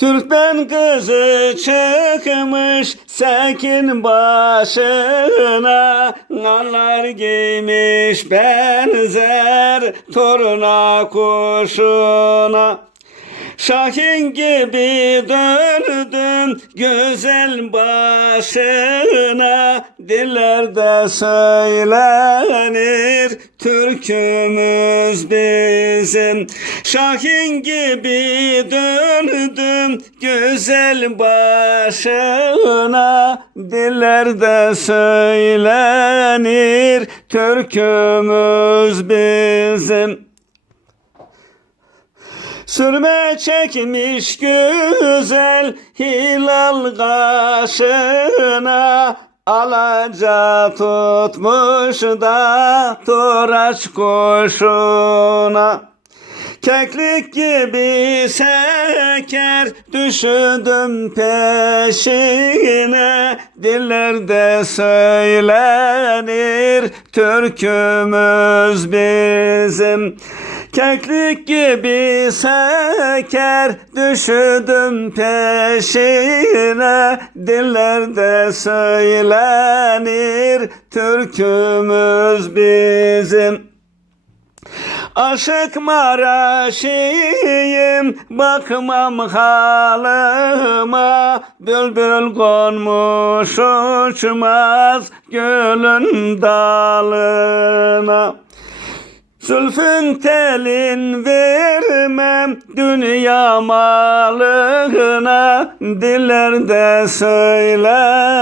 Türkmen kızı çıkmış sekin başına. Nallar giymiş benzer toruna kuşuna Şahin gibi döndüm güzel başına. Dillerde söylenir türkümüz bizim. Şahin gibi döndüm güzel başına. Dillerde söylenir türkümüz bizim Sürme çekmiş güzel hilal kaşına. Alaca tutmuş da toraç kuşuna. Keklik gibi seker düşürdüm peşine. Dillerde söylenir türkümüz bizim Keklik gibi seker düşürdüm peşine. Dillerde söylenir türkümüz bizim. Aşık Maraşiyim bakmam halıma. Bülbül konmuş uçmaz gülün dalına Zülfün telin vermem dünya malına. Dillerde söylenir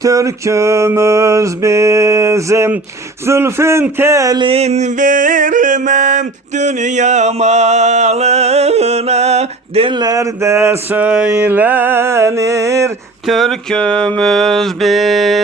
türkümüz bizim. Zülfün telin vermem dünya malına. Dillerde söylenir türkümüz bizim